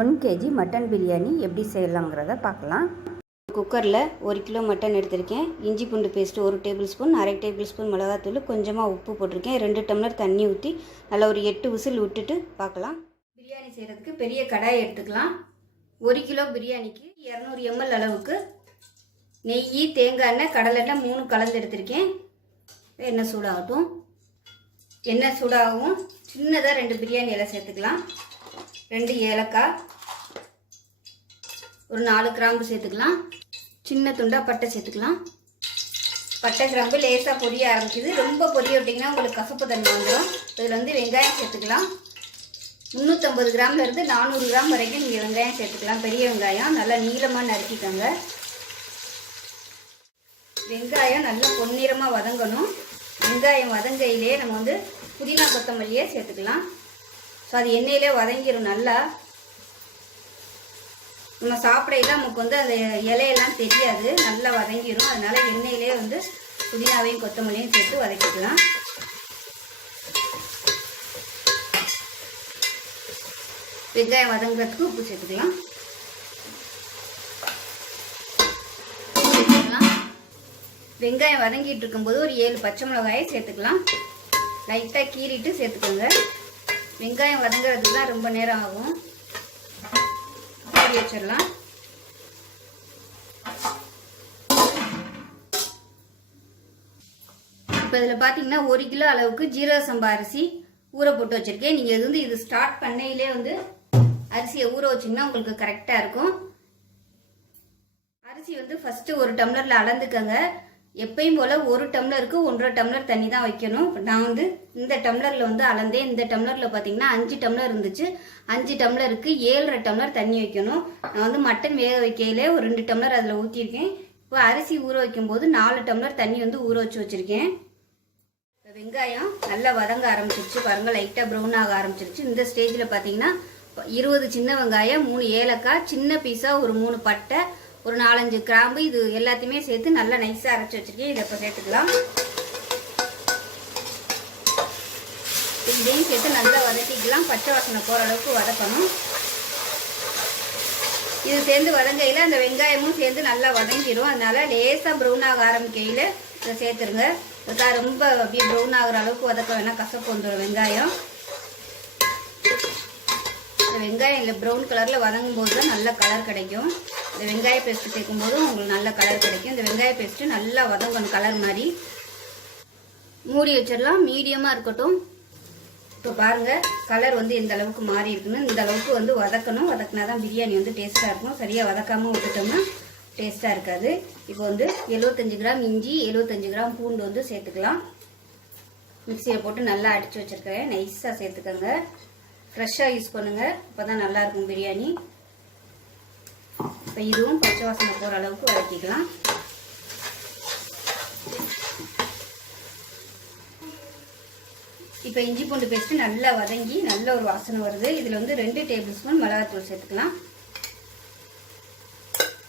One KG mutton biryani எப்படி செய்யலாங்கிறத பார்க்கலாம். குக்கரில் ஒரு கிலோ மட்டன் எடுத்திருக்கேன். இஞ்சி பூண்டு பேஸ்ட்டு ஒரு டேபிள் ஸ்பூன் அரை டேபிள் ஸ்பூன் மிளகாத்தூள் கொஞ்சமாக உப்பு போட்டிருக்கேன். ரெண்டு டம்ளர் தண்ணி ஊற்றி நல்லா ஒரு எட்டு விசில் விட்டுட்டு பார்க்கலாம். பிரியாணி செய்கிறதுக்கு பெரிய கடாய் எடுத்துக்கலாம். ஒரு கிலோ பிரியாணிக்கு இரநூறு எம்எல் அளவுக்கு நெய் தேங்காய் எண்ணெய் கடலெண்ணெய் மூணு கலந்து எடுத்திருக்கேன். எண்ணெய் சூடாகட்டும். எண்ணெய் சூடாகவும் சின்னதாக ரெண்டு பிரியாணி எல்லாம் சேர்த்துக்கலாம். ரெண்டு ஏலக்காய். ஒரு நாலு கிராம்பு சேர்த்துக்கலாம். சின்ன துண்டாக பட்டை சேர்த்துக்கலாம். பட்டை கிராம்பு லேசாக பொரிய ஆரம்பிக்குது. ரொம்ப பொரிய விட்டிங்கன்னா உங்களுக்கு கசப்பு தன்மை வந்துடும் இதில் வந்து வெங்காயம் சேர்த்துக்கலாம். முந்நூற்றம்பது கிராம்லேருந்து நானூறு கிராம் வரைக்கும் நீங்கள் வெங்காயம் சேர்த்துக்கலாம். பெரிய வெங்காயம் நல்லா நீளமாக நறுக்கிக்கோங்க. வெங்காயம் நல்லா பொன்னிறமாக வதங்கணும். வெங்காயம் வதங்கையிலே நம்ம வந்து புதினா கொத்தமல்லியே சேர்த்துக்கலாம். ஸோ அது எண்ணெயிலே வதங்கிடும் நல்லா. நம்ம சாப்பிடையில நமக்கு வந்து அந்த இலையெல்லாம் தெரியாது. நல்லா வதங்கிடும் அதனால எண்ணெயிலே வந்து புதினாவையும் கொத்தமல்லியும் சேர்த்து வதக்கிக்கலாம். வெங்காயம் வதங்குறதுக்கு உப்பு சேர்த்துக்கலாம். சேர்த்துக்கலாம். வெங்காயம் வதங்கிட்டு இருக்கும்போது ஒரு ஏழு பச்சை மிளகாயை சேர்த்துக்கலாம். லைட்டாக கீறிட்டு சேர்த்துக்கோங்க. வெங்காயம் வதங்குறதுக்கு தான் ரொம்ப நேரம் ஆகும். மூடி வச்சிடலாம். இப்போ இதில் பார்த்தீங்கன்னா ஒரு கிலோ அளவுக்கு ஜீரக சம்பா அரிசி ஊற போட்டு வச்சிருக்கேன். நீங்கள் இது வந்து இது ஸ்டார்ட் பண்ணையிலே வந்து அரிசியை ஊற வச்சிங்கன்னா உங்களுக்கு கரெக்டாக இருக்கும். அரிசி வந்து ஃபஸ்ட்டு ஒரு டம்ளரில் அளந்துக்கங்க. எப்பயும் போல் ஒரு டம்ளருக்கு ஒன்றரை டம்ளர் தண்ணி தான் வைக்கணும். நான் வந்து இந்த டம்ளரில் வந்து அளந்தேன் இந்த டம்ளரில் பார்த்தீங்கன்னா அஞ்சு டம்ளர் இருந்துச்சு. அஞ்சு டம்ளருக்கு ஏழரை டம்ளர் தண்ணி வைக்கணும். நான் வந்து மட்டன் வேக வைக்கையிலே ஒரு ரெண்டு டம்ளர் அதில் ஊற்றிருக்கேன் இப்போ அரிசி ஊற வைக்கும்போது நாலு டம்ளர் தண்ணி வந்து ஊற வச்சு வச்சுருக்கேன். இப்போ வெங்காயம் நல்லா வதங்க ஆரம்பிச்சிருச்சு. பாருங்க லைட்டாக ப்ரௌன் ஆக ஆரம்பிச்சிருச்சு. இந்த ஸ்டேஜில் பார்த்தீங்கன்னா இருபது சின்ன வெங்காயம் மூணு ஏலக்காய் சின்ன பீஸாக ஒரு மூணு பட்டை ஒரு நாலஞ்சு கிராம்பு இது எல்லாத்தையுமே சேர்த்து நல்லா நைஸாக அரைச்சி வச்சிருக்கேன். இதை இப்போ சேர்த்துக்கலாம். இதையும் சேர்த்து நல்லா வதக்கிக்கலாம். பச்சை வாசனை போகிற அளவுக்கு வதக்கணும். இது சேர்ந்து வதங்கையில் அந்த வெங்காயமும் சேர்ந்து நல்லா வதங்கிடும் அதனால லேசாக ப்ரௌன் ஆக ஆரம்பிக்கையில் இதை சேர்த்துருங்க. ரொம்ப அப்படியே ப்ரௌன் ஆகிற அளவுக்கு வதக்க வேணால் கசப்பு வந்துடும் வெங்காயம். வெங்காயம் இல்லை ப்ரௌன் கலரில் வதங்கும் போது தான் நல்ல கலர் கிடைக்கும். இந்த வெங்காய பேஸ்ட்டு சேர்க்கும் போதும் உங்களுக்கு நல்ல கலர் கிடைக்கும். இந்த வெங்காய பேஸ்ட்டு நல்லா வதங்கணும் கலர் மாதிரி. மூடி வச்சிடலாம். மீடியமாக இருக்கட்டும். இப்போ பாருங்கள் கலர் வந்து எந்த அளவுக்கு மாறி இருக்குன்னு. இந்த அளவுக்கு வந்து வதக்கணும். வதக்கினா தான் பிரியாணி வந்து டேஸ்ட்டாக இருக்கும். சரியாக வதக்காமல் விட்டுட்டோம்னா டேஸ்ட்டாக இருக்காது. இப்போ வந்து எழுபத்தஞ்சு கிராம் இஞ்சி எழுபத்தஞ்சு கிராம் பூண்டு வந்து சேர்த்துக்கலாம். மிக்சியில் போட்டு நல்லா அடித்து வச்சுருக்கேன். நைஸாக சேர்த்துக்கோங்க. ஃப்ரெஷ்ஷாக யூஸ் பண்ணுங்கள் அப்போ தான் நல்லாயிருக்கும் பிரியாணி. இப்போ இதுவும் பச்சை வாசனை போகிற அளவுக்கு வதக்கிக்கலாம். இப்போ இஞ்சி பூண்டு பேஸ்ட்டு நல்லா வதங்கி நல்ல ஒரு வாசனை வருது. இதில் வந்து ரெண்டு டேபிள் ஸ்பூன் மிளகாத்தூள் சேர்த்துக்கலாம்.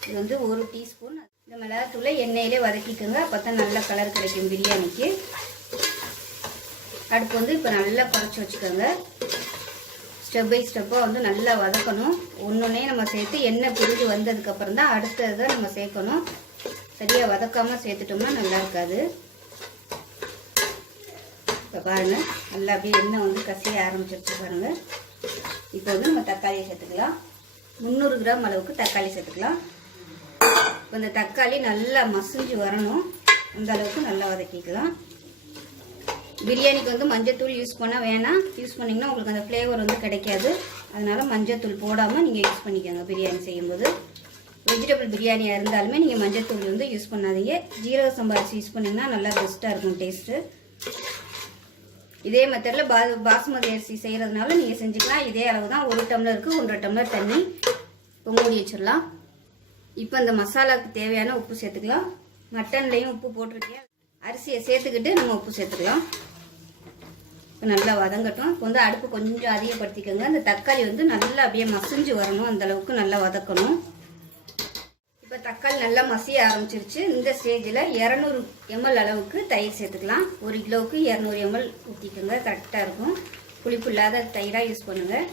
இது வந்து ஒரு டீஸ்பூன் இந்த மிளகாத்தூளை எண்ணெயிலே வதக்கிக்கோங்க. அப்போ தான் நல்ல கலர் கிடைக்கும் பிரியாணிக்கு. அடுப்பு வந்து இப்போ நல்லா குறைச்சி வச்சுக்கோங்க. ஸ்டெப் பை ஸ்டெப்பாக வந்து நல்லா வதக்கணும். ஒன்றுனே நம்ம சேர்த்து எண்ணெய் பிரிஞ்சு வந்ததுக்கப்புறம் தான் அடுத்ததை நம்ம சேர்க்கணும். சரியாக வதக்காமல் சேர்த்துட்டோம்னா நல்லா இருக்காது. இப்போ பாருங்கள் நல்லா அப்படியே எண்ணெய் வந்து கசிய ஆரம்பிச்சிருச்சு பாருங்கள் இப்போ வந்து நம்ம தக்காளியை சேர்த்துக்கலாம். முந்நூறு கிராம் அளவுக்கு தக்காளி சேர்த்துக்கலாம். இப்போ இந்த தக்காளி நல்லா மசிஞ்சு வரணும். அந்த அளவுக்கு நல்லா வதக்கிக்கலாம். பிரியாணிக்கு வந்து மஞ்சத்தூள் யூஸ் பண்ண வேணாம். யூஸ் பண்ணிங்கன்னா உங்களுக்கு அந்த ஃப்ளேவர் வந்து கிடைக்காது. அதனால் மஞ்சத்தூள் போடாமல் நீங்கள் யூஸ் பண்ணிக்கோங்க பிரியாணி செய்யும்போது. வெஜிடபிள் பிரியாணியாக இருந்தாலுமே நீங்கள் மஞ்சத்தூள் வந்து யூஸ் பண்ணாதீங்க. ஜீரக சம்பா அரிசி யூஸ் பண்ணிங்கன்னா நல்லா பெஸ்ட்டாக இருக்கும் டேஸ்ட்டு இதே மெத்தடில் பா பாசுமதி அரிசி செய்கிறதுனால நீங்கள் செஞ்சுக்கலாம். இதே அளவு தான் ஒரு டம்ளருக்கு ஒன்றரை டம்ளர் தண்ணி. இப்போ மூடி வச்சிடலாம். இப்போ இந்த மசாலாவுக்கு தேவையான உப்பு சேர்த்துக்கலாம். மட்டன்லேயும் உப்பு போட்டிருக்கேன் அரிசியை சேர்த்துக்கிட்டு நம்ம உப்பு சேர்த்துக்கலாம். நல்லா வதங்கட்டும். இப்போ வந்து அடுப்பு கொஞ்சம் அதிகப்படுத்திக்கோங்க. அந்த தக்காளி வந்து நல்லா அப்படியே மசிஞ்சு வரணும். அந்தளவுக்கு நல்லா வதக்கணும். இப்போ தக்காளி நல்லா மசிய ஆரம்பிச்சிருச்சு. இந்த ஸ்டேஜில் இரநூறு எம்எல் அளவுக்கு தயிர் சேர்த்துக்கலாம். ஒரு கிலோவுக்கு இரநூறு எம்எல் ஊற்றிக்கோங்க கரெக்டாக இருக்கும். புளிப்பு இல்லாத தயிராக யூஸ் பண்ணுங்கள்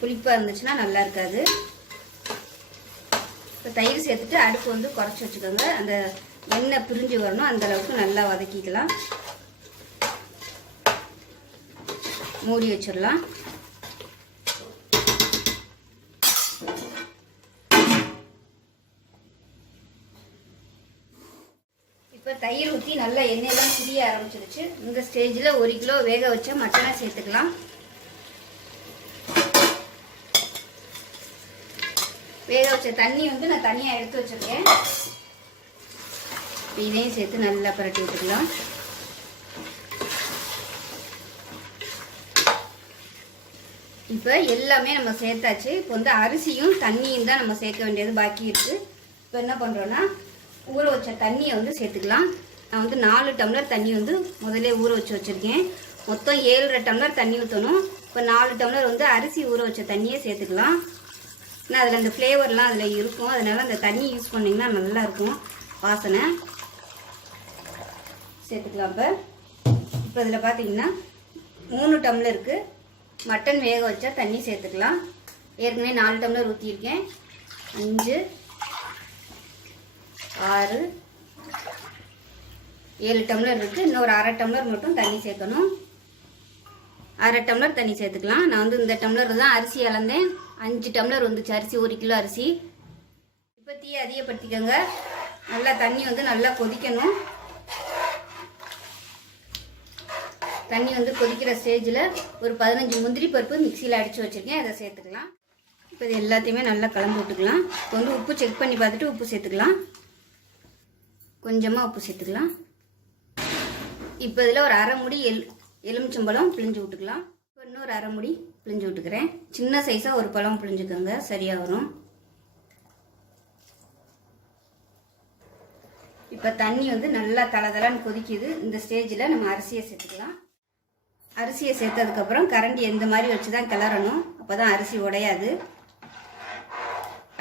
புளிப்பாக இருந்துச்சுன்னா நல்லா இருக்காது. இப்போ தயிர் சேர்த்துட்டு அடுப்பு வந்து குறைச்சி வச்சுக்கோங்க. அந்த எண்ணெய் பிரிஞ்சு வரணும். அந்த அளவுக்கு நல்லா வதக்கிக்கலாம். மூடி வச்சிடலாம். இப்போ தயிர் ஊற்றி நல்லா எண்ணெயெல்லாம் புரிய ஆரம்பிச்சிருச்சு. இந்த ஸ்டேஜில் ஒரு கிலோ வேக வச்ச மட்டனை சேர்த்துக்கலாம். வேக வச்ச தண்ணி வந்து நான் தனியாக எடுத்து வச்சிருக்கேன். இதையும் சேர்த்து நல்லா பரட்டி விட்டுக்கலாம். இப்போ எல்லாமே நம்ம சேர்த்தாச்சு. இப்போ வந்து அரிசியும் தண்ணியும் தான் நம்ம சேர்க்க வேண்டியது பாக்கி இருக்குது இப்போ என்ன பண்ணுறோன்னா ஊற வச்ச தண்ணியை வந்து சேர்த்துக்கலாம். நான் வந்து நாலு டம்ளர் தண்ணி வந்து முதல்ல ஊற வச்சு வச்சுருக்கேன். மொத்தம் ஏழரை டம்ளர் தண்ணி ஊற்றணும் இப்போ நாலு டம்ளர் வந்து அரிசி ஊற வச்ச தண்ணியே சேர்த்துக்கலாம். ஏன்னா அதில் அந்த ஃப்ளேவர்லாம் அதில் இருக்கும். அதனால் அந்த தண்ணி யூஸ் பண்ணிங்கன்னா நல்லாயிருக்கும் வாசனை. சேர்த்துக்கலாம் இப்போ. இப்போ இதில் பார்த்தீங்கன்னா மூணு டம்ளருக்கு மட்டன் வேக வச்சா தண்ணி சேர்த்துக்கலாம். ஏற்கனவே நாலு டம்ளர் ஊற்றியிருக்கேன் அஞ்சு ஆறு ஏழு டம்ளர் இருக்குது இன்னொரு அரை டம்ளர் மட்டும் தண்ணி சேர்க்கணும். அரை டம்ளர் தண்ணி சேர்த்துக்கலாம். நான் வந்து இந்த டம்ளர் தான் அரிசி அளந்தேன். அஞ்சு டம்ளர் வந்துச்சு. அரிசி ஒரு கிலோ அரிசி. இப்போ தீயை அதிகப்படுத்திக்கோங்க. நல்லா தண்ணி வந்து நல்லா கொதிக்கணும். தண்ணி வந்து கொதிக்கிற ஸ்டேஜில் ஒரு பதினஞ்சு முந்திரி பருப்பு மிக்சியில் அடித்து வச்சுருக்கேன். அதை சேர்த்துக்கலாம். இப்போ இது எல்லாத்தையுமே நல்லா கலந்து விட்டுக்கலாம். இப்போ வந்து உப்பு செக் பண்ணி பார்த்துட்டு உப்பு சேர்த்துக்கலாம். கொஞ்சமாக உப்பு சேர்த்துக்கலாம். இப்போ இதில் ஒரு அரை முடி எல் எலுமிச்சம்பழம் பிழிஞ்சு விட்டுக்கலாம். இப்போ இன்னொரு அரை முடி பிழிஞ்சு விட்டுக்கிறேன். சின்ன சைஸாக ஒரு பழம் பிழிஞ்சுக்கோங்க. சரியாக வரும். இப்போ தண்ணி வந்து நல்லா தளதளன்னு கொதிக்குது. இந்த ஸ்டேஜில் நம்ம அரிசியை சேர்த்துக்கலாம். அரிசியை சேர்த்ததுக்கப்புறம் கரண்டி எந்த மாதிரி வச்சு தான் கிளறணும். அப்போ தான் அரிசி உடையாது.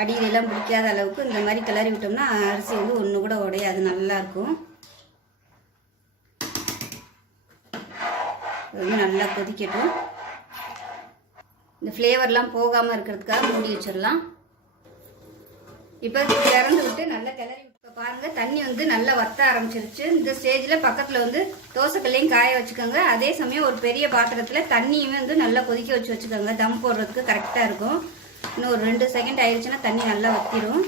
அடியிலெல்லாம் பிடிக்காத அளவுக்கு இந்த மாதிரி கிளறி விட்டோம்னா அரிசி வந்து ஒன்று கூட உடையாது. நல்லாயிருக்கும் இது வந்து நல்லா கொதிக்கட்டும். இந்த ஃப்ளேவர்லாம் போகாமல் இருக்கிறதுக்காக மூடி வச்சிடலாம். இப்போ திறந்து விட்டு நல்லா கிளறி பாருங்க தண்ணி வந்து நல்லா வத்த ஆரம்பிச்சிருச்சு. இந்த ஸ்டேஜில் பக்கத்தில் வந்து தோசைக்கல்லையும் காய வச்சுக்கோங்க. அதே சமயம் ஒரு பெரிய பாத்திரத்தில் தண்ணியுமே வந்து நல்லா கொதிக்க வச்சு வச்சுக்கோங்க. தம் போடுறதுக்கு கரெக்டாக இருக்கும். இன்னும் ஒரு ரெண்டு செகண்ட் ஆயிடுச்சுன்னா தண்ணி நல்லா வத்திரும்.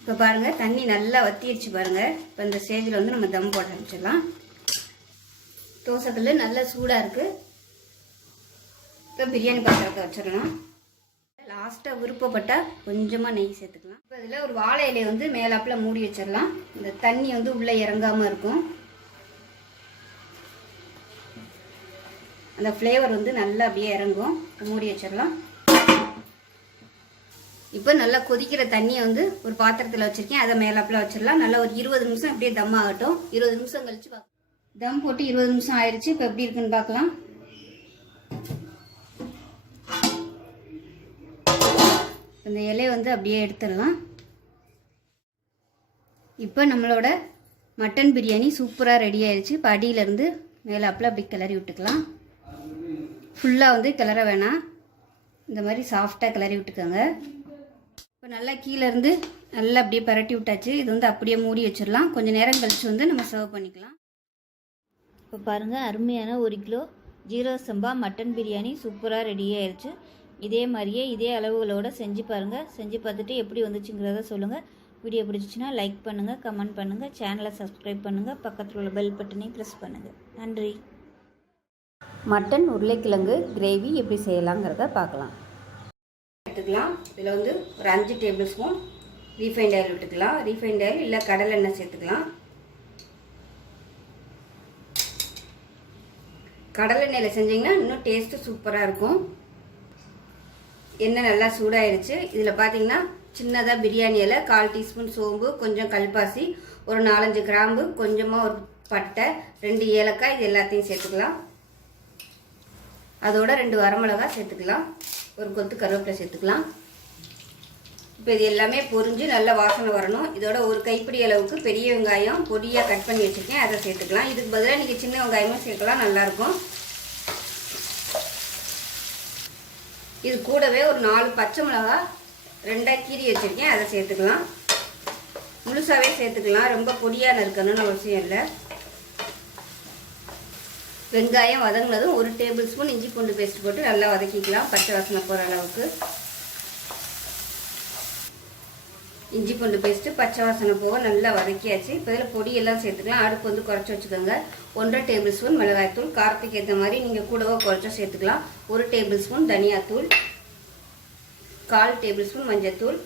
இப்போ பாருங்க தண்ணி நல்லா வத்திடுச்சு பாருங்க. இப்போ இந்த ஸ்டேஜில் வந்து நம்ம தம் போட ஆரம்பிச்சிடலாம் தோசைக்கல் நல்லா சூடாக இருக்குது இப்போ பிரியாணி பாத்திரத்தை வச்சிடணும் லாஸ்ட்டாக விருப்பப்பட்டால் கொஞ்சமாக நெய் சேர்த்துக்கலாம். இப்போ இதில் ஒரு வாழை இலையை வந்து மேலாப்பில் மூடி வச்சிடலாம். இந்த தண்ணி வந்து உள்ளே இறங்காமல் இருக்கும். அந்த ஃப்ளேவர் வந்து நல்லா அப்படியே இறங்கும். மூடி வச்சிடலாம். இப்போ நல்லா கொதிக்கிற தண்ணியை வந்து ஒரு பாத்திரத்தில் வச்சுருக்கேன். அதை மேலாப்பில் வச்சிடலாம். நல்லா ஒரு இருபது நிமிஷம் அப்படியே தம் ஆகட்டும். இருபது நிமிஷம் கழிச்சு பார்க்கலாம் தம் போட்டு இருபது நிமிஷம் ஆயிடுச்சு இப்போ எப்படி இருக்குன்னு பார்க்கலாம் அந்த இலையை வந்து அப்படியே எடுத்துடலாம். இப்போ நம்மளோட மட்டன் பிரியாணி சூப்பராக ரெடி ஆயிடுச்சு. இப்போ அடியிலேருந்து மேலாப்பில் அப்படி கிளறி விட்டுக்கலாம். ஃபுல்லாக வந்து கிளற வேணாம். இந்த மாதிரி சாஃப்டாக கிளறி விட்டுக்கோங்க. இப்போ நல்லா கீழேருந்து நல்லா அப்படியே பரட்டி விட்டாச்சு. இது வந்து அப்படியே மூடி வச்சிடலாம். கொஞ்சம் நேரம் கழித்து வந்து நம்ம சர்வ் பண்ணிக்கலாம். இப்போ பாருங்கள் அருமையான ஒரு கிலோ ஜீரோ சம்பா மட்டன் பிரியாணி சூப்பராக ரெடி ஆயிடுச்சு. இதே மாதிரியே இதே அளவுகளோட செஞ்சு பாருங்கள் செஞ்சு பார்த்துட்டு எப்படி வந்துச்சுங்கிறத சொல்லுங்கள் வீடியோ பிடிச்சிச்சின்னா லைக் பண்ணுங்கள் கமெண்ட் பண்ணுங்கள் சேனலை சப்ஸ்கிரைப் பண்ணுங்கள் பக்கத்தில் உள்ள பெல் பட்டனையும் ப்ரெஸ் பண்ணுங்கள் நன்றி. மட்டன் உருளைக்கிழங்கு கிரேவி எப்படி செய்யலாங்கிறத பார்க்கலாம். எடுத்துக்கலாம். இதில் வந்து ஒரு அஞ்சு டேபிள் ஸ்பூன் ரீஃபைண்ட் ஆயில் விட்டுக்கலாம் ரீஃபைண்ட் ஆயில் இல்லை கடலை எண்ணெய் சேர்த்துக்கலாம். கடலை எண்ணெயில் செஞ்சிங்கன்னா இன்னும் டேஸ்ட்டு சூப்பராக இருக்கும். எண்ணெய் நல்லா சூடாயிருச்சு. இதில் பார்த்தீங்கன்னா சின்னதாக பிரியாணி இலை கால் டீஸ்பூன் சோம்பு கொஞ்சம் கல்பாசி ஒரு நாலஞ்சு கிராம்பு கொஞ்சமாக ஒரு பட்டை ரெண்டு ஏலக்காய் இது எல்லாத்தையும் சேர்த்துக்கலாம். அதோட ரெண்டு வரமிளகாய் சேர்த்துக்கலாம். ஒரு கொத்து கருவேப்பிலை சேர்த்துக்கலாம். இப்போ இது எல்லாமே பொரிஞ்சு நல்லா வாசனை வரணும். இதோட ஒரு கைப்பிடி அளவுக்கு பெரிய வெங்காயம் பொடியாக கட் பண்ணி வச்சுருக்கேன். அதை சேர்த்துக்கலாம். இதுக்கு பதிலாக நீங்கள் சின்ன வெங்காயமும் சேர்க்கலாம். நல்லாயிருக்கும் இது கூடவே ஒரு நாலு பச்சை மிளகா ரெண்டாக கீரி வச்சுருக்கேன். அதை சேர்த்துக்கலாம். முழுசாகவே சேர்த்துக்கலாம். ரொம்ப பொடியாக நறுக்கணும்னு அவசியம் இல்லை. வெங்காயம் வதங்கினதும் ஒரு டேபிள் ஸ்பூன் இஞ்சி பூண்டு பேஸ்ட் போட்டு நல்லா வதக்கிக்கலாம். பச்சை வாசனை போகிற அளவுக்கு. இஞ்சி பூண்டு பேஸ்ட்டு பச்சை வாசனை போக நல்லா வதக்கியாச்சு. இப்போ இதில் பொடியெல்லாம் சேர்த்துக்கலாம். அடுப்பு வந்து குறைச்சி வச்சுக்கோங்க. ஒன்றரை டேபிள் ஸ்பூன் மிளகாய்த்தூள் காரத்துக்கு ஏற்ற மாதிரி நீங்கள் கூடவோ குறைச்சோ சேர்த்துக்கலாம். ஒரு டேபிள் ஸ்பூன் தனியாத்தூள் கால் டேபிள் ஸ்பூன் மஞ்சத்தூள்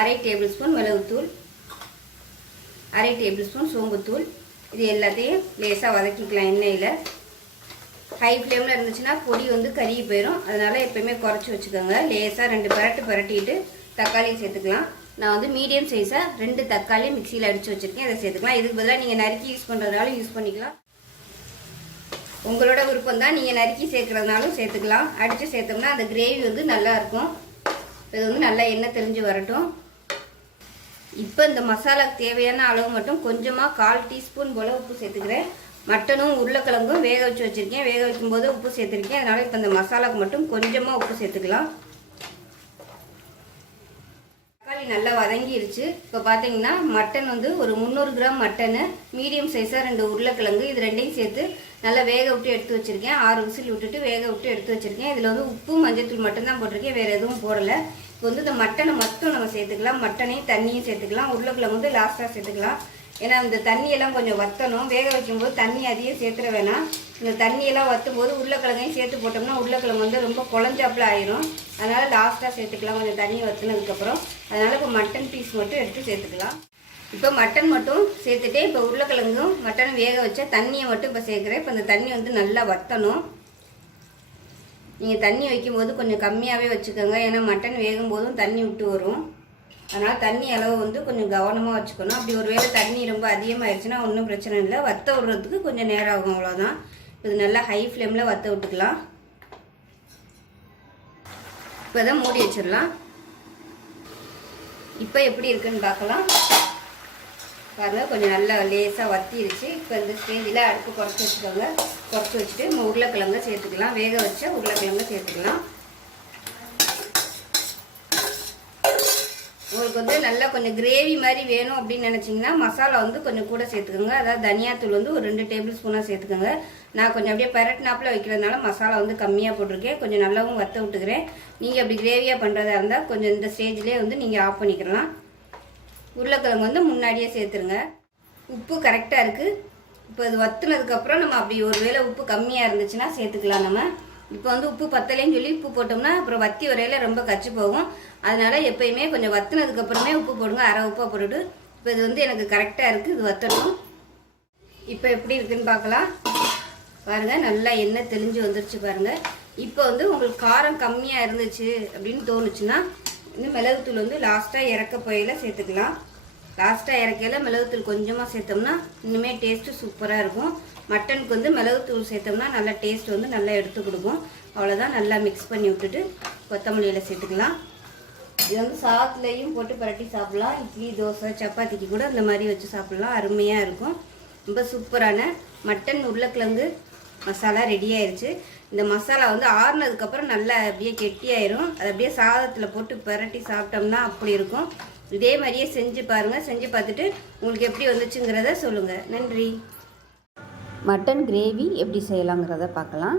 அரை டேபிள் ஸ்பூன் மிளகுத்தூள் அரை டேபிள் ஸ்பூன் சோம்புத்தூள். இது எல்லாத்தையும் லேசாக வதக்கிக்கலாம் எண்ணெயில். ஹை ஃப்ளேமில் இருந்துச்சுன்னா பொடி வந்து கருகி போயிடும் அதனால எப்பயுமே குறைச்சி வச்சுக்கோங்க. லேசாக ரெண்டு பரட்டு பரட்டிட்டு தக்காளியை சேர்த்துக்கலாம். நான் வந்து மீடியம் சைஸாக ரெண்டு தக்காளி மிக்சியில் அடித்து வச்சுருக்கேன். அதை சேர்த்துக்கலாம். இதுக்கு பதிலாக நீங்கள் நறுக்கி யூஸ் பண்ணுறதுனாலும் யூஸ் பண்ணிக்கலாம். உங்களோட விருப்பம் தான் நீங்கள் நறுக்கி சேர்க்குறதுனாலும் சேர்த்துக்கலாம். அடித்து சேர்த்தோம்னா அந்த கிரேவி வந்து நல்லாயிருக்கும் இது வந்து நல்லா எண்ணெய் தெரிஞ்சு வரட்டும். இப்போ இந்த மசாலாக்கு தேவையான அளவு மட்டும் கொஞ்சமாக கால் டீஸ்பூன் போல் உப்பு சேர்த்துக்கிறேன். மட்டனும் உருளைக்கிழங்கும் வேக வச்சு வச்சுருக்கேன். வேக வைக்கும்போது உப்பு சேர்த்துருக்கேன். அதனால் இப்போ இந்த மசாலாவுக்கு மட்டும் கொஞ்சமாக உப்பு சேர்த்துக்கலாம். வெங்காயம் நல்லா வதங்கிருச்சு. இப்போ பார்த்தீங்கன்னா மட்டன் வந்து ஒரு முந்நூறு கிராம் மட்டனு மீடியம் சைஸாக ரெண்டு உருளைக்கிழங்கு இது ரெண்டையும் சேர்த்து நல்லா வேக விட்டு எடுத்து வச்சுருக்கேன். ஆறு விசில் விட்டுட்டு வேக விட்டு எடுத்து வச்சுருக்கேன். இதில் வந்து உப்பு மஞ்சத்தூள் மட்டும்தான் போட்டிருக்கேன். வேறு எதுவும் போடலை. இப்போ வந்து இந்த மட்டனை மட்டும் நம்ம சேர்த்துக்கலாம். மட்டனையும் தண்ணியும் சேர்த்துக்கலாம். உருளைக்கிழங்கு வந்து லாஸ்ட்டாக சேர்த்துக்கலாம். ஏன்னா இந்த தண்ணியெல்லாம் கொஞ்சம் வற்றணும் வேக வைக்கும்போது தண்ணி அதிகம் சேர்த்துட வேணாம். இந்த தண்ணியெல்லாம் வற்றும் போது உருளைக்கிழங்கையும் சேர்த்து போட்டோம்னா உருளைக்கிழங்கு வந்து ரொம்ப குழஞ்சாப்புல ஆயிரும். அதனால் லாஸ்ட்டாக சேர்த்துக்கலாம். கொஞ்சம் தண்ணி வற்றினதுக்கப்புறம் அதனால் இப்போ மட்டன் பீஸ் மட்டும் எடுத்து சேர்த்துக்கலாம். இப்போ மட்டன் மட்டும் சேர்த்துட்டு இப்போ உருளைக்கிழங்கும் மட்டனும் வேக வச்ச தண்ணியை மட்டும் இப்போ சேர்க்குறேன். இப்போ இந்த தண்ணி வந்து நல்லா வற்றணும் நீங்கள் தண்ணி வைக்கும்போது கொஞ்சம் கம்மியாகவே வச்சுக்கோங்க. ஏன்னா மட்டன் வேகும் போதும் தண்ணி விட்டு வரும். அதனால் தண்ணி அளவு வந்து கொஞ்சம் கவனமாக வச்சுக்கணும். அப்படி ஒருவேளை தண்ணி ரொம்ப அதிகமாகிடுச்சுன்னா ஒன்றும் பிரச்சனை இல்லை. வத்த விடுறதுக்கு கொஞ்சம் நேரம் ஆகும் அவ்வளோதான் இது நல்லா ஹை ஃப்ளேமில் வத்த விட்டுக்கலாம். இப்போ தான் மூடி வச்சிடலாம். இப்போ எப்படி இருக்குன்னு பார்க்கலாம். பாருங்கள் கொஞ்சம் நல்லா லேசாக வத்திருச்சு. இப்போ இந்த ஸ்டேஜில் அடுப்பு குறைச்சி வச்சுக்கோங்க. குறைச்சி வச்சுட்டு நம்ம உருளைக்கிழங்க சேர்த்துக்கலாம். வேக வச்ச உருளைக்கிழங்க சேர்த்துக்கலாம். உங்களுக்கு வந்து நல்லா கொஞ்சம் கிரேவி மாதிரி வேணும் அப்படின்னு நினச்சிங்கன்னா மசாலா வந்து கொஞ்சம் கூட சேர்த்துக்கோங்க. அதாவது தனியாத்தூள் வந்து ஒரு ரெண்டு டேபிள் ஸ்பூனாக சேர்த்துக்கோங்க. நான் கொஞ்சம் அப்படியே பரட்னாப்பில் வைக்கிறதுனால மசாலா வந்து கம்மியாக போட்டிருக்கேன். கொஞ்சம் நல்லாவும் வத்த விட்டுக்கிறேன். நீங்கள் அப்படி கிரேவியாக பண்ணுறதா இருந்தால் கொஞ்சம் இந்த ஸ்டேஜ்லேயே வந்து நீங்கள் ஆஃப் பண்ணிக்கலாம். உருளைக்கிழங்கு வந்து முன்னாடியே சேர்த்துருங்க. உப்பு கரெக்டாக இருக்குது இப்போ இது வத்துனதுக்கப்புறம் நம்ம அப்படி ஒரு வேளை உப்பு கம்மியாக இருந்துச்சுன்னா சேர்த்துக்கலாம் நம்ம. இப்போ வந்து உப்பு பத்தலைன்னு சொல்லி உப்பு போட்டோம்னா அப்புறம் வத்தி வரையில ரொம்ப கச்சி போகும். அதனால எப்பயுமே கொஞ்சம் வத்துனதுக்கப்புறமே உப்பு போடுங்க. அரை உப்பாக போட்டுட்டு. இப்போ இது வந்து எனக்கு கரெக்டாக இருக்குது இது வத்தணும் இப்போ எப்படி இருக்குன்னு பார்க்கலாம். பாருங்கள் நல்லா எண்ணெய் தெளிஞ்சு வந்துருச்சு பாருங்க. இப்போ வந்து உங்களுக்கு காரம் கம்மியாக இருந்துச்சு அப்படின்னு தோணுச்சுன்னா இந்த மிளகுத்தூள் வந்து லாஸ்ட்டாக இறக்க போயில சேர்த்துக்கலாம். லாஸ்ட்டாக இறக்கையில் மிளகுத்தூள் கொஞ்சமாக சேர்த்தோம்னா இன்னுமே டேஸ்ட்டு சூப்பராக இருக்கும். மட்டனுக்கு வந்து மிளகுத்தூள் சேர்த்தோம்னா நல்லா டேஸ்ட் வந்து நல்லா எடுத்து கொடுக்கும். அவ்வளோதான் நல்லா மிக்ஸ் பண்ணி விட்டுட்டு கொத்தமல்லியில் சேர்த்துக்கலாம். இது வந்து சாத்துலேயும் போட்டு பரட்டி சாப்பிட்லாம். இட்லி தோசை சப்பாத்திக்கு கூட இந்த மாதிரி வச்சு சாப்பிட்லாம். அருமையாக இருக்கும். ரொம்ப சூப்பரான மட்டன் உருளைக்கிழங்கு மசாலா ரெடி ஆயிடுச்சு இந்த மசாலா வந்து ஆறுனதுக்கப்புறம் நல்லா அப்படியே கெட்டியாயிரும். அது அப்படியே சாதத்தில் போட்டு பரட்டி சாப்பிட்டோம்னா அப்படி இருக்கும். இதே மாதிரியே செஞ்சு பாருங்கள் செஞ்சு பார்த்துட்டு உங்களுக்கு எப்படி வந்துச்சுங்கிறத சொல்லுங்கள் நன்றி. மட்டன் கிரேவி எப்படி செய்யலாங்கிறத பார்க்கலாம்.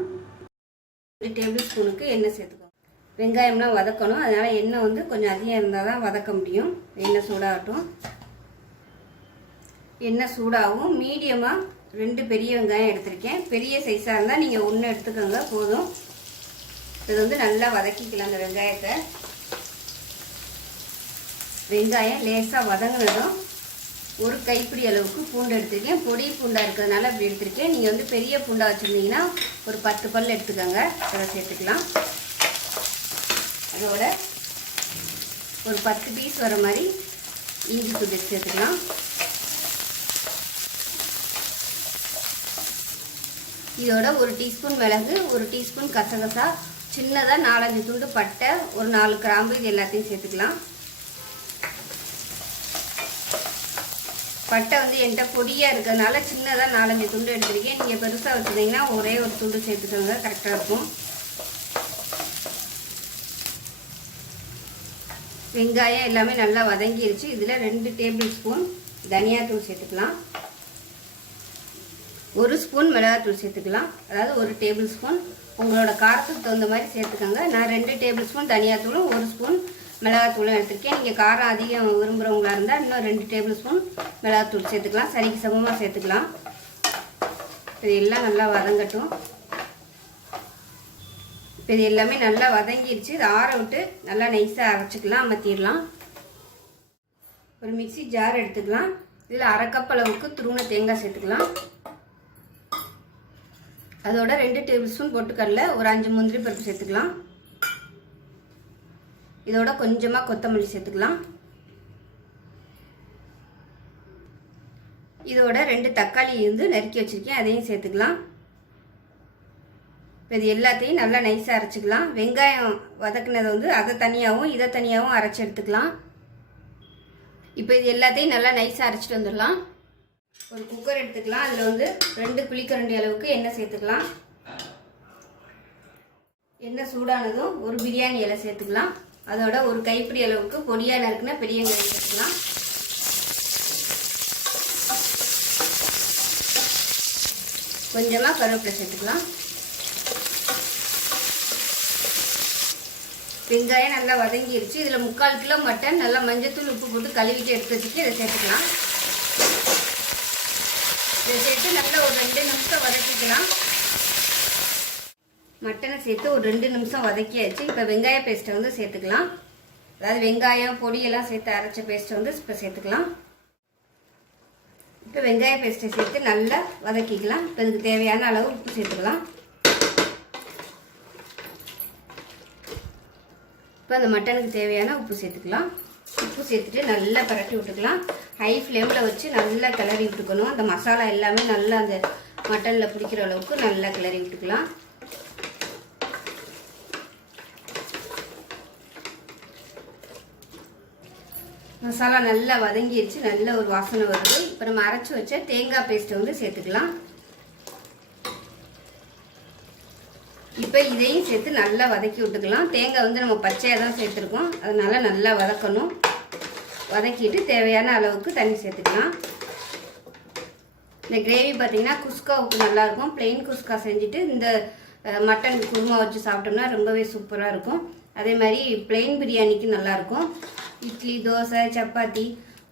ஒரு டேபிள் ஸ்பூனுக்கு எண்ணெய் சேர்த்துக்கோங்க. வெங்காயம்லாம் வதக்கணும். அதனால் எண்ணெய் வந்து கொஞ்சம் அதிகம் இருந்தால் தான் வதக்க முடியும். எண்ணெய் சூடாகட்டும். எண்ணெய் சூடாகவும் மீடியமாக ரெண்டு பெரிய வெங்காயம் எடுத்திருக்கேன். பெரிய சைஸாக இருந்தால் நீங்கள் ஒன்று எடுத்துக்கோங்க. போதும். இது வந்து நல்லா வதக்கிக்கலாம் அந்த வெங்காயத்தை. வெங்காயம் லேசாக வதங்கினதும் ஒரு கைப்பிடி அளவுக்கு பூண்டு எடுத்துருக்கேன். பொடி பூண்டாக இருக்கிறதுனால அப்படி எடுத்துருக்கேன். நீங்கள் வந்து பெரிய பூண்டாக வச்சுருந்தீங்கன்னா ஒரு பத்து பல் எடுத்துக்கோங்க. அதை சேர்த்துக்கலாம். அதோட ஒரு பத்து பீஸ் வர மாதிரி இஞ்சி துண்டு சேர்த்துக்கலாம். இதோட ஒரு டீஸ்பூன் மிளகு ஒரு டீஸ்பூன் கசகசா சின்னதாக நாலஞ்சு துண்டு பட்டை ஒரு நாலு கிராம்பு இது எல்லாத்தையும் சேர்த்துக்கலாம். பட்டை வந்து என்கிட்ட பொடியாக இருக்கிறதுனால சின்னதாக நாலஞ்சு துண்டு எடுத்துருக்கேன். நீங்கள் பெருசாக வச்சுருந்தீங்கன்னா ஒரே ஒரு துண்டு சேர்த்துக்கோங்க. கரெக்டாக இருக்கும். வெங்காயம் எல்லாமே நல்லா வதங்கிடுச்சு இதில் ரெண்டு டேபிள் ஸ்பூன் தனியாத்தூள் சேர்த்துக்கலாம். ஒரு ஸ்பூன் மிளகாத்தூள் சேர்த்துக்கலாம். அதாவது ஒரு டேபிள் ஸ்பூன் உங்களோட காரத்துக்கு தகுந்த மாதிரி சேர்த்துக்கோங்க. நான் ரெண்டு டேபிள் ஸ்பூன் தனியாத்தூளும் ஒரு ஸ்பூன் மிளகாத்தூளும் எடுத்துருக்கேன். நீங்கள் காரம் அதிகம் விரும்புகிறவங்களா இருந்தால் இன்னும் ரெண்டு டேபிள் ஸ்பூன் மிளகாத்தூள் சேர்த்துக்கலாம். சரிக்கு சமமாக சேர்த்துக்கலாம். இது எல்லாம் நல்லா வதங்கட்டும். இப்போ இது எல்லாமே நல்லா வதங்கிடுச்சு இது ஆற விட்டு நல்லா நைஸாக அரைச்சிக்கலாம் அமர்த்திடலாம். ஒரு மிக்ஸி ஜார் எடுத்துக்கலாம். இதில் அரை கப் அளவுக்கு துருவன தேங்காய் சேர்த்துக்கலாம். அதோட ரெண்டு டேபிள் ஸ்பூன் பொட்டுக்கடலை ஒரு அஞ்சு முந்திரி பருப்பு சேர்த்துக்கலாம். இதோட கொஞ்சமாக கொத்தமல்லி சேர்த்துக்கலாம். இதோட ரெண்டு தக்காளி வந்து நறுக்கி வச்சுருக்கேன் அதையும் சேர்த்துக்கலாம். இப்போ இது எல்லாத்தையும் நல்லா நைஸாக அரைச்சிக்கலாம். வெங்காயம் வதக்குனதை வந்து அதை தனியாகவும் இதை தனியாகவும் அரைச்சி எடுத்துக்கலாம். இப்போ இது எல்லாத்தையும் நல்லா நைஸாக அரைச்சிட்டு வந்துடலாம். ஒரு குக்கர் எடுத்துக்கலாம். அதில் வந்து ரெண்டு புளிக்கரண்டி அளவுக்கு எண்ணெய் சேர்த்துக்கலாம். எண்ணெய் சூடானதும் ஒரு பிரியாணி இலை சேர்த்துக்கலாம். அதோட ஒரு கைப்பிடி அளவுக்கு பொடியாக நறுக்குன்னா பெரிய வெங்காயம் சேர்த்துக்கலாம் கொஞ்சமாக கருவேப்பிலை சேர்த்துக்கலாம். வெங்காயம் நல்லா வதங்கிருச்சு. இதில் முக்கால் கிலோ மட்டன் நல்லா மஞ்சத்தூள் உப்பு போட்டு கழுவிட்டு எடுத்து வச்சுட்டு இதை சேர்த்துக்கலாம். இதை சேர்த்து நல்லா ஒரு ரெண்டு நிமிஷம் வதக்கிக்கலாம். மட்டனை சேர்த்து ஒரு ரெண்டு நிமிஷம் வதக்கியாச்சு. இப்போ வெங்காய பேஸ்ட்டை வந்து சேர்த்துக்கலாம். அதாவது வெங்காயம் பொடியெல்லாம் சேர்த்து அரைச்ச பேஸ்ட்டை வந்து இப்போ சேர்த்துக்கலாம். இப்போ வெங்காய பேஸ்ட்டை சேர்த்து நல்லா வதக்கிக்கலாம். இப்போ இதுக்கு தேவையான அளவு உப்பு சேர்த்துக்கலாம். இப்போ அந்த மட்டனுக்கு தேவையான உப்பு சேர்த்துக்கலாம். உப்பு சேர்த்துட்டு நல்லா பரட்டி விட்டுக்கலாம். ஹை ஃப்ளேமில் வச்சு நல்லா கிளறி விட்டுக்கணும். அந்த மசாலா எல்லாமே நல்லா அந்த மட்டனில் பிடிக்கிற அளவுக்கு நல்லா கிளறி விட்டுக்கலாம். மசாலா நல்லா வதங்கிடுச்சு நல்ல ஒரு வாசனை வருது. இப்போ நம்ம அரைச்சி வச்ச தேங்காய் பேஸ்ட்டை வந்து சேர்த்துக்கலாம். இப்போ இதையும் சேர்த்து நல்லா வதக்கி விட்டுக்கலாம். தேங்காய் வந்து நம்ம பச்சையாக தான் சேர்த்துருக்கோம். அதனால் நல்லா வதக்கணும். வதக்கிட்டு தேவையான அளவுக்கு தண்ணி சேர்த்துக்கலாம். இந்த கிரேவி பார்த்தீங்கன்னா குஸ்காவுக்கு நல்லாயிருக்கும் பிளெயின் குஸ்கா செஞ்சுட்டு இந்த மட்டன் குருமா வச்சு சாப்பிட்டோம்னா ரொம்பவே சூப்பராக இருக்கும். அதே மாதிரி பிளெயின் பிரியாணிக்கு நல்லாயிருக்கும் இட்லி தோசை சப்பாத்தி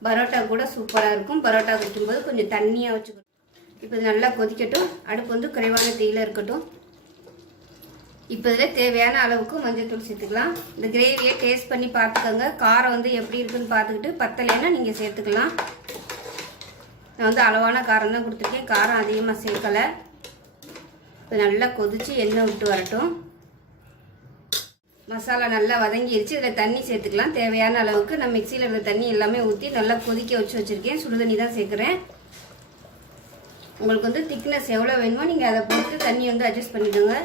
பரோட்டா கூட சூப்பராக இருக்கும். பரோட்டா வைக்கும்போது கொஞ்சம் தண்ணியாக வச்சுக்கணும் இப்போ இது நல்லா கொதிக்கட்டும். அடுப்பு வந்து குறைவான தீயில இருக்கட்டும். இப்போ இதில் தேவையான அளவுக்கு மஞ்சள் தூள் சேர்த்துக்கலாம். இந்த கிரேவியை டேஸ்ட் பண்ணி பார்த்துக்கோங்க. காரம் வந்து எப்படி இருக்குன்னு பார்த்துக்கிட்டு பத்தலைன்னா நீங்கள் சேர்த்துக்கலாம். நான் வந்து அளவான காரம் தான் கொடுத்துருக்கேன். காரம் அதிகமாக சேர்க்கலை. இப்போ நல்லா கொதித்து எண்ணெய் விட்டு வரட்டும். மசாலா நல்லா வதங்கிருச்சு. இதில் தண்ணி சேர்த்துக்கலாம். தேவையான அளவுக்கு நான் மிக்சியில் இருந்த தண்ணி எல்லாமே ஊற்றி நல்லா கொதிக்க வச்சு வச்சுருக்கேன். சுடு தண்ணி தான் சேர்க்குறேன். உங்களுக்கு வந்து திக்னஸ் எவ்வளோ வேணுமோ நீங்கள் அதை பொறுத்து தண்ணி வந்து அட்ஜஸ்ட் பண்ணிக்கோங்க.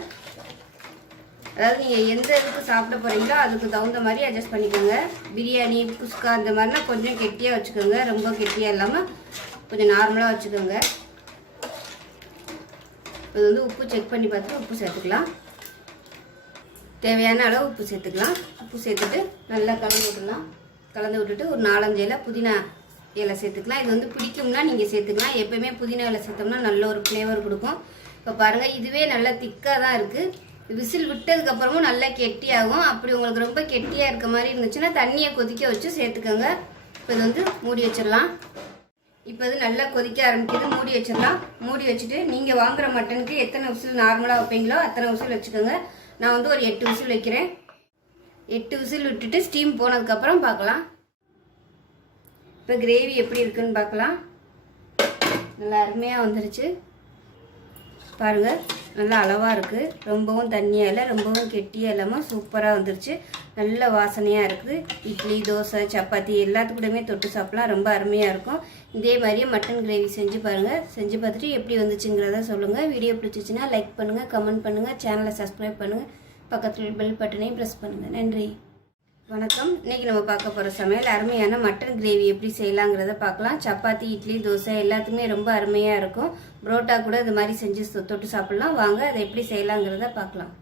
அதாவது நீங்கள் எந்த இதுக்கு சாப்பிட போகிறீங்களோ அதுக்கு தகுந்த மாதிரி அட்ஜஸ்ட் பண்ணிக்கோங்க. பிரியாணி குஸ்கா அந்த மாதிரினா கொஞ்சம் கெட்டியாக வச்சுக்கோங்க. ரொம்ப கெட்டியாக இல்லாமல் கொஞ்சம் நார்மலாக வச்சுக்கோங்க. இது வந்து உப்பு செக் பண்ணி பார்த்துட்டு உப்பு சேர்த்துக்கலாம். தேவையான அளவு உப்பு சேர்த்துக்கலாம். உப்பு சேர்த்துட்டு நல்லா கலந்து விட்டுலாம் கலந்து விட்டுட்டு ஒரு நாலஞ்சு இலை புதினா இலை சேர்த்துக்கலாம். இது வந்து பிடிக்கும்னா நீங்கள் சேர்த்துக்கலாம். எப்போயுமே புதினா இலை சேர்த்தோம்னா நல்ல ஒரு ஃப்ளேவர் கொடுக்கும். இப்போ பாருங்கள் இதுவே நல்லா திக்காக தான் இருக்குது விசில் விட்டதுக்கப்புறமும் நல்லா கெட்டியாகும். அப்படி உங்களுக்கு ரொம்ப கெட்டியாக இருக்க மாதிரி இருந்துச்சுன்னா தண்ணியை கொதிக்க வச்சு சேர்த்துக்கோங்க. இப்போ இது வந்து மூடி வச்சிடலாம். இப்போ இது நல்லா கொதிக்க ஆரம்பிக்குது. மூடி வச்சிடலாம். மூடி வச்சுட்டு நீங்கள் வாங்குகிற மட்டனுக்கு எத்தனை விசில் நார்மலாக வைப்பீங்களோ அத்தனை விசில் வச்சுக்கோங்க. நான் வந்து ஒரு எட்டு விசில் வைக்கிறேன். எட்டு விசில் விட்டுட்டு ஸ்டீம் போனதுக்கப்புறம் பார்க்கலாம். இப்போ கிரேவி எப்படி இருக்குன்னு பார்க்கலாம். நல்லா அருமையாக வந்துருச்சு. பாருங்கள் நல்லா அளவாக இருக்குது ரொம்பவும் தண்ணியாக இல்லை ரொம்பவும் கெட்டியாக இல்லாமல் சூப்பராக வந்துருச்சு. நல்ல வாசனையாக இருக்குது. இட்லி தோசை சப்பாத்தி எல்லாத்துக்கூடமே தொட்டு சாப்பிட்லாம். ரொம்ப அருமையாக இருக்கும். இதே மாதிரியே மட்டன் கிரேவி செஞ்சு பாருங்கள் செஞ்சு பார்த்துட்டு எப்படி வந்துச்சுங்கிறத சொல்லுங்கள் வீடியோ பிடிச்சிச்சின்னா லைக் பண்ணுங்கள் கமெண்ட் பண்ணுங்கள் சேனலை சப்ஸ்கிரைப் பண்ணுங்கள் பக்கத்தில் பெல் பட்டனையும் ப்ரெஸ் பண்ணுங்கள் நன்றி. வணக்கம். இன்றைக்கி நம்ம பார்க்க போகிற சமையல் அருமையான மட்டன் கிரேவி எப்படி செய்யலாங்கிறத பார்க்கலாம். சப்பாத்தி இட்லி தோசை எல்லாத்துக்குமே ரொம்ப அருமையாக இருக்கும். புரோட்டா கூட இது மாதிரி செஞ்சு தொ- தொட்டு சாப்பிட்லாம். வாங்க அதை எப்படி செய்யலாங்கிறத பார்க்கலாம்.